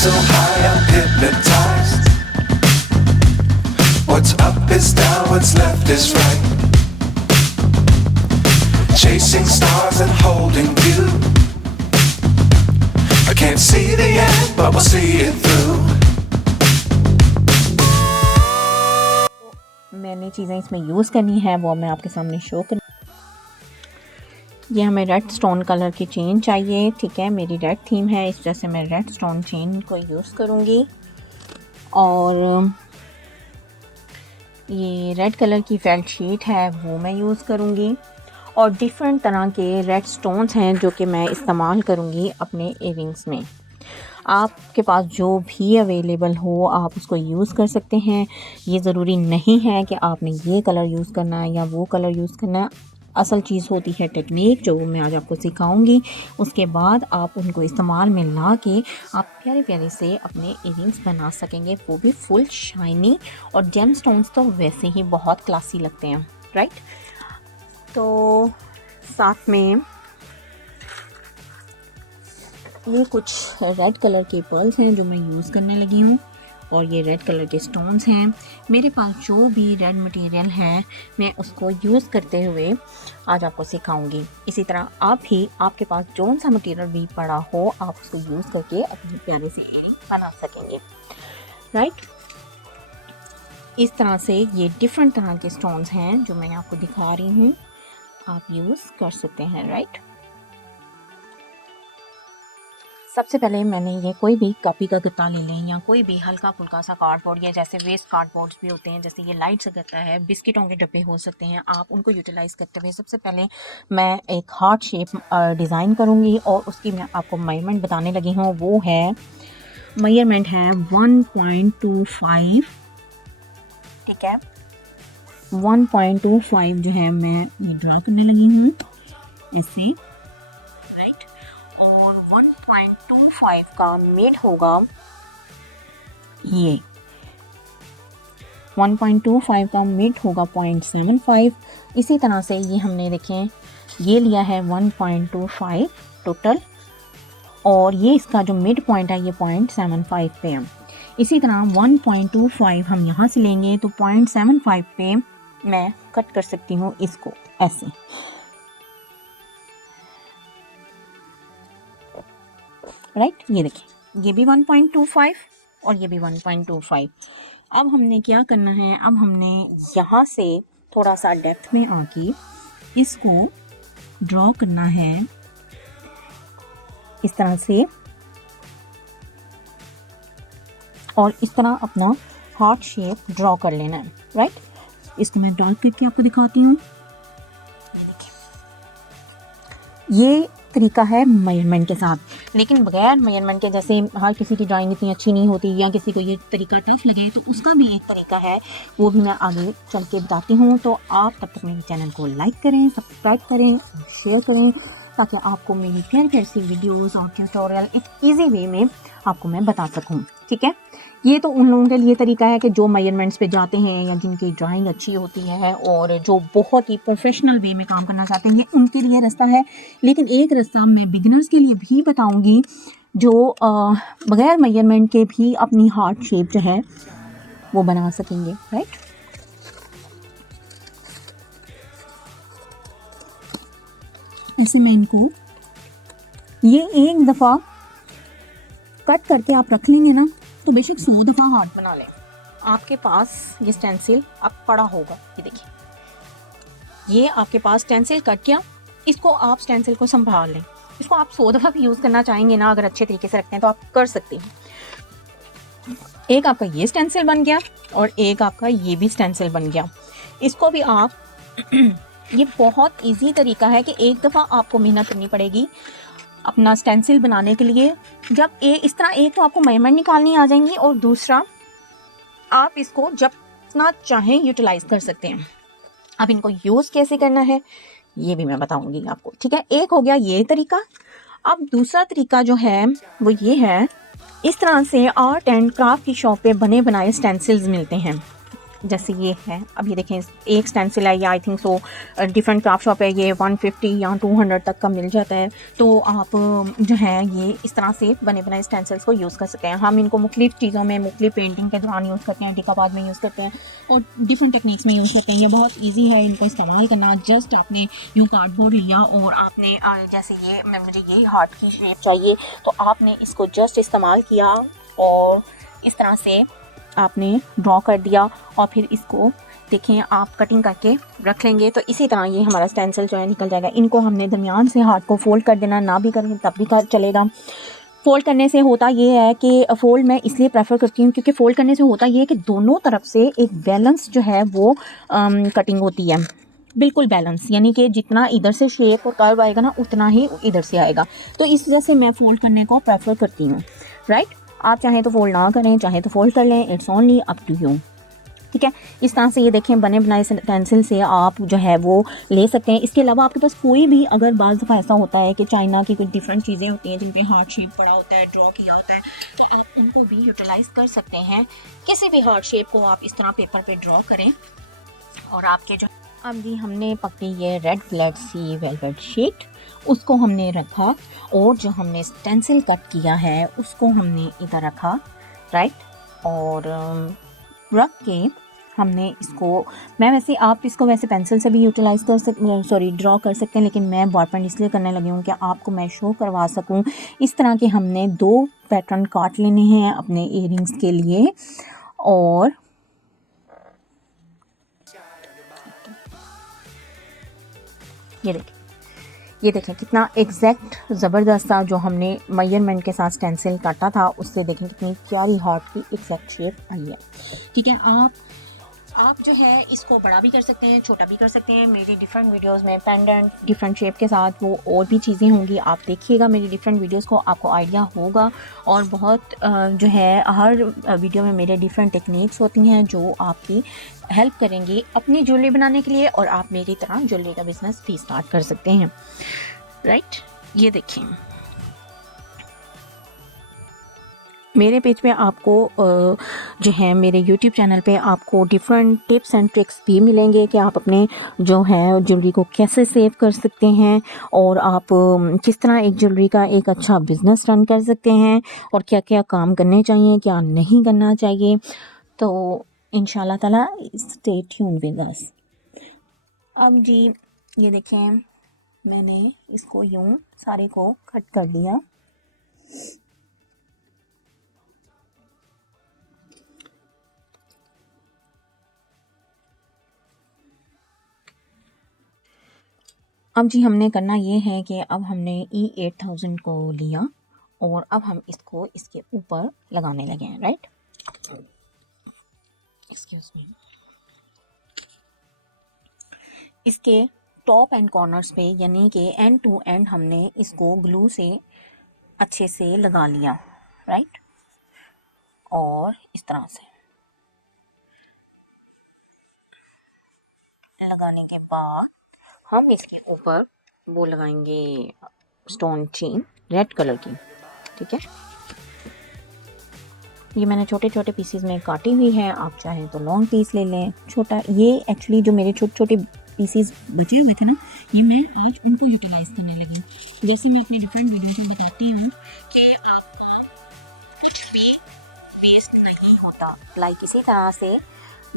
so high I'm hypnotized. What's up is down, what's left is right. Chasing stars and holding you. I can't see the end, but we'll see it through. मैंने चीज़ें इसमें use करनी है वो मैं आपके सामने show कर। ये हमें रेड स्टोन कलर की चेन चाहिए, ठीक है। मेरी रेड थीम है, इस वजह से मैं रेड स्टोन चेन को यूज़ करूँगी। और ये रेड कलर की फेल्ट शीट है वो मैं यूज़ करूँगी। और डिफरेंट तरह के रेड स्टोन्स हैं जो कि मैं इस्तेमाल करूँगी अपने इयररिंग्स में। आपके पास जो भी अवेलेबल हो आप उसको यूज़ कर सकते हैं। ये ज़रूरी नहीं है कि आपने ये कलर यूज़ करना है या वो कलर यूज़ करना है। असल चीज़ होती है टेक्निक, जो मैं आज आपको सिखाऊंगी। उसके बाद आप उनको इस्तेमाल में ला के आप प्यारे प्यारे से अपने इयररिंग्स बना सकेंगे, वो भी फुल शाइनी। और जेम स्टोन्स तो वैसे ही बहुत क्लासी लगते हैं, राइट। तो साथ में ये कुछ रेड कलर के पर्ल्स हैं जो मैं यूज़ करने लगी हूँ। और ये रेड कलर के स्टोन्स हैं। मेरे पास जो भी रेड मटेरियल है मैं उसको यूज़ करते हुए आज आपको सिखाऊंगी। इसी तरह आप भी, आपके पास जो सा मटेरियल भी पड़ा हो आप उसको यूज़ करके अपने प्यारे से इयररिंग बना सकेंगे, राइट। इस तरह से ये डिफरेंट तरह के स्टोन्स हैं जो मैं आपको दिखा रही हूँ, आप यूज़ कर सकते हैं, राइट। सबसे पहले मैंने ये कोई भी कॉपी का गत्ता ले लें या कोई भी हल्का फुल्का सा कार्डबोर्ड, या जैसे वेस्ट कार्डबोर्ड्स भी होते हैं, जैसे ये लाइट सा गत्ता है, बिस्किटों के डब्बे हो सकते हैं, आप उनको यूटिलाइज़ करते हुए सबसे पहले मैं एक हार्ट शेप डिज़ाइन करूँगी। और उसकी मैं आपको मेजरमेंट बताने लगी हूँ। वो है मेजरमेंट है 1.25, ठीक है। 1.25 जो है मैं ये ड्रा करने लगी हूँ ऐसे, राइट। और 1.25 का मिड होगा ये, 1.25 का मिड होगा 0.75। इसी तरह से ये हमने देखें ये लिया है 1.25 टोटल, और ये इसका जो मिड पॉइंट है ये 0.75 पे है। इसी तरह 1.25 हम यहाँ से लेंगे तो 0.75 पे मैं कट कर सकती हूँ इसको ऐसे, राइट। ये देखिए ये भी 1.25 और ये भी 1.25। अब हमने क्या करना है, अब हमने यहाँ से थोड़ा सा डेप्थ में आके इसको ड्रॉ करना है इस तरह से, और इस तरह अपना हार्ट शेप ड्रॉ कर लेना है, राइट। इसको मैं डार्क करके आपको दिखाती हूँ। ये देखिए ये तरीका है मेजरमेंट के साथ, लेकिन बगैर मेजरमेंट के जैसे हर किसी की ड्राइंग इतनी अच्छी नहीं होती या किसी को ये तरीका टफ लगे तो उसका भी एक तरीका है, वो भी मैं आगे चल के बताती हूँ। तो आप तब तक मेरे चैनल को लाइक करें, सब्सक्राइब करें, शेयर करें, ताकि आपको मेरी प्यारी प्यारी सी वीडियोस और ट्यूटोरियल एक इजी वे में आपको मैं बता सकूँ, ठीक है। ये तो उन लोगों के लिए तरीका है कि जो मेजरमेंट्स पे जाते हैं या जिनकी ड्राइंग अच्छी होती है और जो बहुत ही प्रोफेशनल वे में काम करना चाहते हैं, ये उनके लिए रास्ता है। लेकिन एक रास्ता मैं बिगिनर्स के लिए भी बताऊंगी जो बगैर मेजरमेंट के भी अपनी हार्ट शेप जो है वो बना सकेंगे, राइट। ऐसे मैं इनको ये एक दफ़ा कट करके आप रख लेंगे ना तो बेशक 100 दफ़ा हार्ट बना लें। आपके पास ये स्टेंसिल अब पड़ा होगा, ये देखिए ये आपके पास स्टेंसिल कट किया, इसको आप स्टेंसिल को संभाल लें। इसको आप 100 दफ़ा भी यूज़ करना चाहेंगे ना, अगर अच्छे तरीके से रखते हैं तो आप कर सकते हैं। एक आपका ये स्टेंसिल बन गया और एक आपका ये भी स्टेंसिल बन गया। इसको भी आप ये बहुत इजी तरीका है कि एक दफ़ा आपको मेहनत करनी पड़ेगी अपना स्टेंसिल बनाने के लिए। जब इस तरह एक तो आपको मेजरमेंट निकालनी आ जाएंगी और दूसरा आप इसको जब इतना चाहें यूटिलाइज कर सकते हैं। अब इनको यूज़ कैसे करना है ये भी मैं बताऊंगी आपको, ठीक है। एक हो गया ये तरीका। अब दूसरा तरीका जो है वो ये है, इस तरह से आर्ट एंड क्राफ्ट की शॉप पे बने बनाए स्टेंसिल्स मिलते हैं। जैसे ये है, अब ये देखें एक स्टेंसिल है, या I think so different craft shop है, ये 150 या 200 तक का मिल जाता है। तो आप जो है ये इस तरह से बने बनाए स्टेंसिल्स को यूज़ कर सकते हैं। हम इनको मुख्तलिफ़ चीज़ों में, मुख्तलिफ पेंटिंग के दौरान यूज़ करते हैं, टिकाबाद में यूज़ करते हैं और डिफरेंट टेक्निक्स में यूज़ करते हैं। ये बहुत ईजी है इनको इस्तेमाल करना। जस्ट आपने यूँ कार्डबोर्ड लिया और आपने जैसे ये मुझे ये हार्ट की शेप चाहिए, तो आपने इसको जस्ट इस्तेमाल किया और इस तरह से आपने ड्रॉ कर दिया और फिर इसको देखें आप कटिंग करके रख लेंगे तो इसी तरह ये हमारा स्टेंसिल जो है निकल जाएगा। इनको हमने दरमियान से हार्ट को फोल्ड कर देना, ना भी करें तब भी चलेगा। फ़ोल्ड करने से होता ये है कि फ़ोल्ड मैं इसलिए प्रेफर करती हूँ क्योंकि फ़ोल्ड करने से होता ये है कि दोनों तरफ से एक बैलेंस जो है वो कटिंग होती है, बिल्कुल बैलेंस, यानी कि जितना इधर से शेप और कर्व आएगा ना उतना ही इधर से आएगा। तो इस वजह से मैं फ़ोल्ड करने को प्रेफर करती हूँ, राइट। आप चाहें तो फ़ोल्ड ना करें, चाहे तो फ़ोल्ड कर लें, it's only up to you, ठीक है। इस तरह से ये देखें बने बनाए पेंसिल से आप जो है वो ले सकते हैं। इसके अलावा आपके पास कोई भी, अगर बाज़ दफ़ा ऐसा होता है कि चाइना की कुछ डिफरेंट चीज़ें होती हैं जिन पे हार्ट शेप पड़ा होता है, ड्रॉ किया होता है, तो आप उनको भी यूटिलाइज़ कर सकते हैं। किसी भी हार्ट शेप को आप इस तरह पेपर पे ड्रॉ करें और आपके जो, अब जी हमने पकड़ी ये रेड फ्लैग सी वेलवेट शीट, उसको हमने रखा और जो हमने स्टेंसिल कट किया है उसको हमने इधर रखा, राइट। और रख के हमने इसको, मैं वैसे आप इसको वैसे पेंसिल से भी यूटिलाइज़ कर सकते, सॉरी ड्रॉ कर सकते हैं, लेकिन मैं बॉल पेन इसलिए करने लगी हूँ कि आपको मैं शो करवा सकूँ। इस तरह के हमने 2 पैटर्न काट लेने हैं अपने इयररिंग्स के लिए और ये देखें कितना एग्जैक्ट ज़बरदस्त था जो हमने मेजरमेंट के साथ स्टेंसिल काटा था, उससे देखें कितनी प्यारी हार्ट की एग्जैक्ट शेप आई है, ठीक है। आप जो है इसको बड़ा भी कर सकते हैं, छोटा भी कर सकते हैं। मेरी डिफरेंट वीडियोस में पेंडेंट डिफरेंट शेप के साथ वो और भी चीज़ें होंगी, आप देखिएगा मेरी डिफरेंट वीडियोस को, आपको आइडिया होगा। और बहुत जो है हर वीडियो में मेरे डिफरेंट टेक्निक्स होती हैं जो आपकी हेल्प करेंगी अपनी ज्वेलरी बनाने के लिए, और आप मेरी तरह ज्वेलरी का बिज़नेस भी स्टार्ट कर सकते हैं, राइट। ये देखें मेरे पेज पे आपको जो है मेरे यूट्यूब चैनल पे आपको डिफरेंट टिप्स एंड ट्रिक्स भी मिलेंगे कि आप अपने जो है ज्वेलरी को कैसे सेव कर सकते हैं और आप किस तरह एक ज्वेलरी का एक अच्छा बिज़नेस रन कर सकते हैं और क्या क्या काम करने चाहिए, क्या नहीं करना चाहिए। तो इंशाल्लाह ताला स्टे ट्यून विद अस। अब जी ये देखें मैंने इसको यूँ सारे को कट कर दिया। अब जी हमने करना ये है कि अब हमने E8000 को लिया और अब हम इसको इसके ऊपर लगाने लगे हैं, राइट। Excuse me. इसके टॉप एंड कॉर्नर्स पे यानी कि एंड टू एंड हमने इसको ग्लू से अच्छे से लगा लिया, राइट। और इस तरह से लगाने के बाद हम इसके ऊपर वो लगाएंगे स्टोन चेन रेड कलर की, ठीक है। ये मैंने छोटे छोटे पीसेस में काटी हुई है, आप चाहें तो लॉन्ग पीस ले लें, छोटा। ये एक्चुअली जो मेरे छोटे छोटे पीसेस बचे हुए थे ना, ये मैं आज उनको यूटिलाइज करने लगी। जैसे मैं अपने डिफरेंट वीडियोस में बताती हूँ कि आपका कुछ भी वेस्ट नहीं होता, लाइक इसी तरह से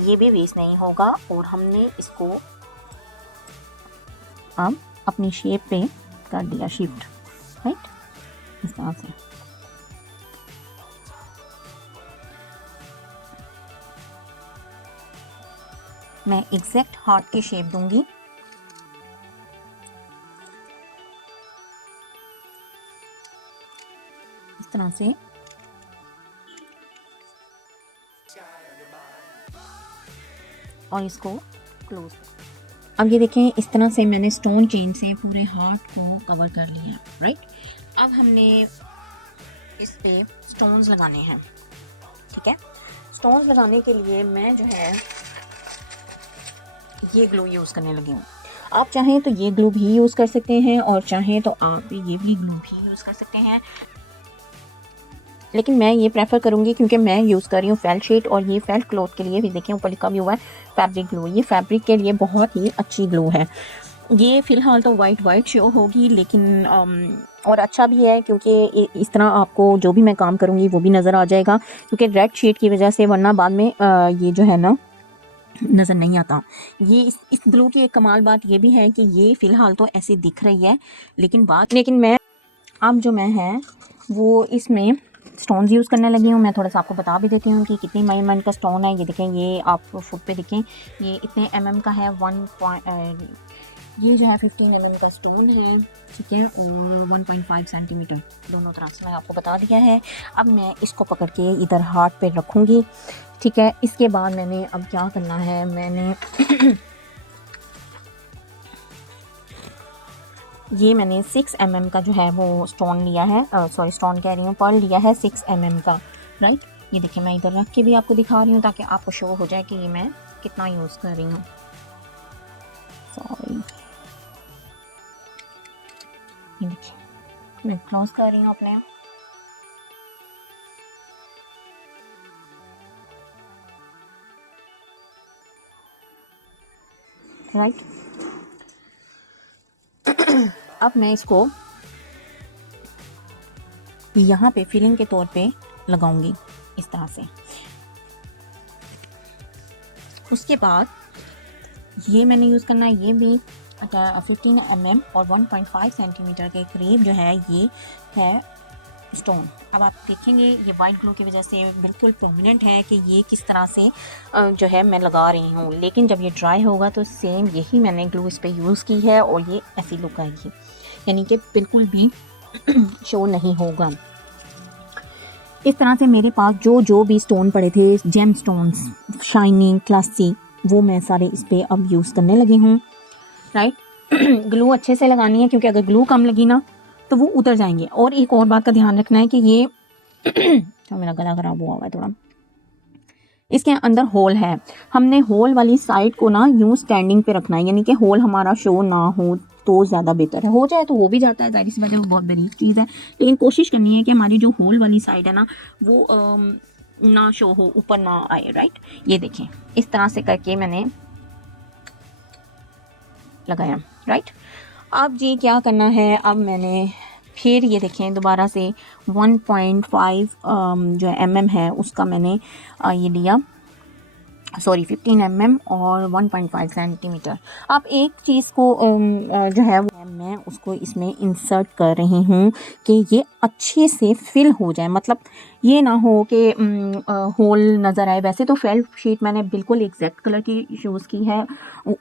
ये भी वेस्ट नहीं होगा। और हमने इसको अब अपनी शेप पे कर दिया शिफ्ट, राइट, इस तरह से। मैं एग्जैक्ट हार्ट की शेप दूंगी। इस तरह से और इसको क्लोज। अब ये देखें इस तरह से मैंने स्टोन चेन से पूरे हार्ट को कवर कर लिया, राइट। अब हमने इस पे स्टोन्स लगाने हैं, ठीक है। स्टोन्स लगाने के लिए मैं जो है ये ग्लू यूज़ करने लगी हूँ। आप चाहें तो ये ग्लू भी यूज़ कर सकते हैं और चाहें तो आप ये भी ग्लू भी यूज़ कर सकते हैं। लेकिन मैं ये प्रेफर करूँगी क्योंकि मैं यूज़ कर रही हूँ फेल्ट शीट, और ये फेल्ट क्लॉथ के लिए भी देखें ऊपर लिखा भी हुआ है फैब्रिक ग्लू। ये फैब्रिक के लिए बहुत ही अच्छी ग्लू है। ये फ़िलहाल तो वाइट शो होगी, लेकिन और अच्छा भी है क्योंकि इस तरह आपको जो भी मैं काम करूँगी वो भी नज़र आ जाएगा, क्योंकि रेड शीट की वजह से वरना बाद में ये जो है ना नज़र नहीं आता। ये इस ग्लू की एक कमाल बात ये भी है कि ये फ़िलहाल तो ऐसी दिख रही है, लेकिन मैं अब जो मैं है वो इसमें स्टोन्स यूज़ करने लगी हूँ। मैं थोड़ा सा आपको बता भी देती हूँ कि कितनी एम का स्टोन है। ये देखें, ये आप फुट पे देखें, ये इतने का है। ये जो है 15 का स्टोन है, ठीक है, और 1.5 सेंटीमीटर दोनों तरफ से मैं आपको बता दिया है। अब मैं इसको पकड़ के इधर हार्ट पे रखूँगी, ठीक है। इसके बाद मैंने अब क्या करना है, मैंने ये मैंने 6 का जो है वो स्टोन लिया है, स्टोन कह रही हूँ, पर्ल लिया है 6 का, राइट। ये देखिए, मैं इधर रख के भी आपको दिखा रही हूँ ताकि आपको शो हो जाए कि ये मैं कितना यूज़ कर रही हूँ। सॉरी, ये देखिए मैं क्लोज कर रही हूँ अपने, राइट। अब मैं इसको यहाँ पे फिलिंग के तौर पे लगाऊंगी इस तरह से। उसके बाद ये मैंने यूज़ करना है, ये भी 15 और 1.5 सेंटीमीटर के करीब जो है ये है स्टोन। अब आप देखेंगे ये वाइट ग्लू की वजह से बिल्कुल परमानेंट है कि ये किस तरह से जो है मैं लगा रही हूँ, लेकिन जब ये ड्राई होगा तो सेम यही मैंने ग्लू इस पर यूज़ की है और ये ऐसी लुक आएगी, यानी कि बिल्कुल भी शो नहीं होगा। इस तरह से मेरे पास जो भी स्टोन पड़े थे, जेम स्टोन्स, शाइनिंग, क्लासी, वो मैं सारे इस पर अब यूज़ करने लगी हूँ, राइट। ग्लू अच्छे से लगानी है क्योंकि अगर ग्लू कम लगी ना तो वो उतर जाएंगे। और एक और बात का ध्यान रखना है कि ये तो मेरा गला खराब हुआ है थोड़ा, इसके अंदर होल है, हमने होल वाली साइड को ना यूँ स्टैंडिंग पे रखना है, यानी कि होल हमारा शो ना हो तो ज़्यादा बेहतर है। हो जाए तो हो भी जाता है, जाहिर सी बात है, वो बहुत बरीक चीज़ है, लेकिन कोशिश करनी है कि हमारी जो होल वाली साइड है ना वो ना शो हो, ऊपर ना आए, राइट। ये देखें, इस तरह से करके मैंने लगाया, राइट। अब जी क्या करना है, अब मैंने फिर ये देखें दोबारा से 1.5 जो है उसका मैंने ये लिया, सॉरी 15 और 1.5 सेंटीमीटर। अब एक चीज़ को जो है वो मैं उसको इसमें इंसर्ट कर रही हूँ कि ये अच्छे से फिल हो जाए, मतलब ये ना हो कि होल नज़र आए। वैसे तो फेल्ट शीट मैंने बिल्कुल एग्जैक्ट कलर की यूज़ की है,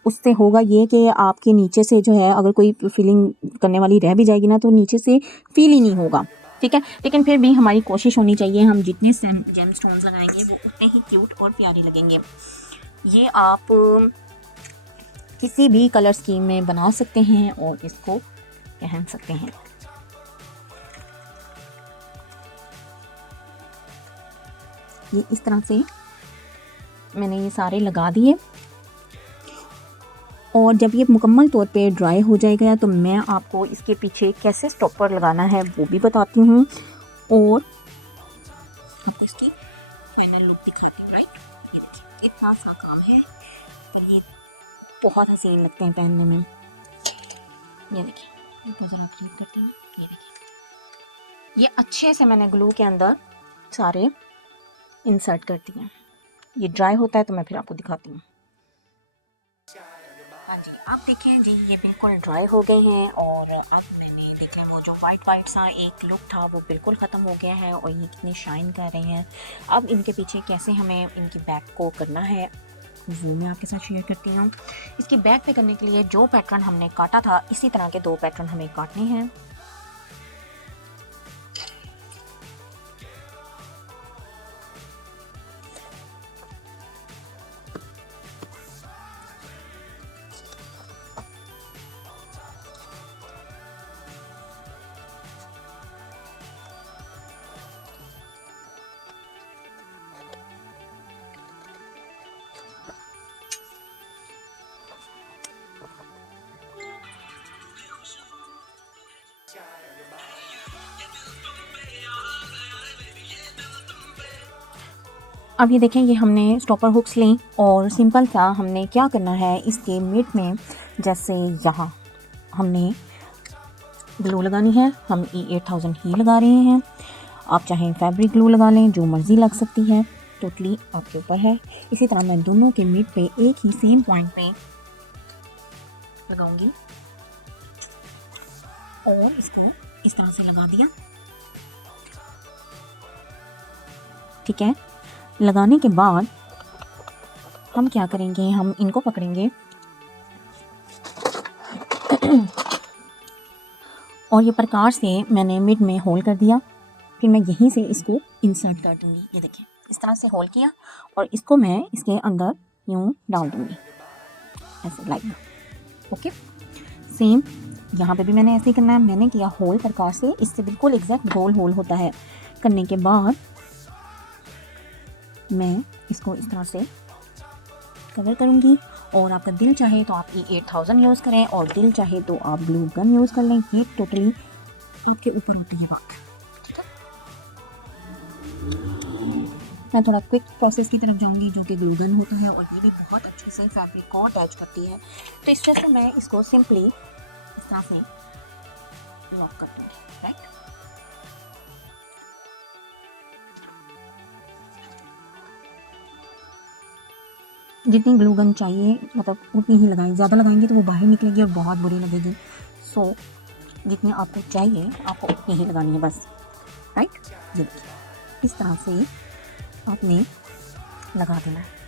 उससे होगा ये कि आपके नीचे से जो है अगर कोई फिलिंग करने वाली रह भी जाएगी ना तो नीचे से फील ही नहीं होगा, ठीक है। लेकिन फिर भी हमारी कोशिश होनी चाहिए, हम जितने जेम स्टोन्स लगाएंगे वो उतने ही क्यूट और प्यारे लगेंगे। ये आप किसी भी कलर स्कीम में बना सकते हैं और इसको पहन सकते हैं। ये इस तरह से मैंने ये सारे लगा दिए, और जब ये मुकम्मल तौर पे ड्राई हो जाएगा तो मैं आपको इसके पीछे कैसे स्टॉपर लगाना है वो भी बताती हूँ और आपको इसकी फाइनल लुक दिखाती हूँ, राइट। ये देखिए इतना सा काम है पर ये बहुत हसीन लगते हैं पहनने में। ये देखिए, इनको ज़रा क्लिक करते हैं, ये देखिए ये अच्छे से मैंने ग्लू के अंदर सारे इंसर्ट कर दिए। ये ड्राई होता है तो मैं फिर आपको दिखाती हूँ। हाँ जी, आप देखें जी ये बिल्कुल ड्राई हो गए हैं, और अब मैंने देखें वो जो वाइट सा एक लुक था वो बिल्कुल ख़त्म हो गया है और ये कितने शाइन कर रहे हैं। अब इनके पीछे कैसे हमें इनकी बैक को करना है वो मैं आपके साथ शेयर करती हूँ। इसकी बैक पे करने के लिए जो पैटर्न हमने काटा था इसी तरह के 2 पैटर्न हमें काटने हैं। अब ये देखें, ये हमने स्टॉपर हुक्स ली और सिंपल सा हमने क्या करना है इसके मिड में, जैसे यहाँ हमने ग्लू लगानी है। हम E8000 ही लगा रहे हैं, आप चाहें फैब्रिक ग्लू लगा लें, जो मर्ज़ी लग सकती है, टोटली आपके ऊपर है। इसी तरह मैं दोनों के मिड पे एक ही सेम पॉइंट पे लगाऊंगी और इसको इस तरह से लगा दिया। ठीक है, लगाने के बाद हम क्या करेंगे, हम इनको पकड़ेंगे और ये प्रकार से मैंने मिड में होल कर दिया। फिर मैं यहीं से इसको इंसर्ट कर दूंगी। ये देखिए, इस तरह से होल किया और इसको मैं इसके अंदर यूँ डाल दूंगी, ऐसे लाइक। ओके, सेम यहाँ पे भी मैंने ऐसे ही करना है। मैंने किया होल प्रकार से, इससे बिल्कुल एग्जैक्ट गोल होल होता है। करने के बाद मैं इसको इस तरह से कवर करूँगी और आपका दिल चाहे तो आप E8000 यूज़ करें और दिल चाहे तो आप ग्लू गन यूज़ कर लें। ये टोटली आपके ऊपर होती है बात। मैं थोड़ा क्विक प्रोसेस की तरफ जाऊंगी, जो कि ग्लू गन होता है और ये भी बहुत अच्छे से फैब्रिक को अटैच करती है। तो इस तरह से मैं इसको सिंपली इस तरह से लॉक कर दूँगी, राइट। जितनी ग्लू गन चाहिए मतलब उतनी ही लगाएं, ज़्यादा लगाएंगे तो वो बाहर निकलेगी और बहुत बुरी लगेगी। सो जितनी आपको चाहिए आपको उतनी ही लगानी है बस, राइट। ये देखिए, इस तरह से आपने लगा देना है।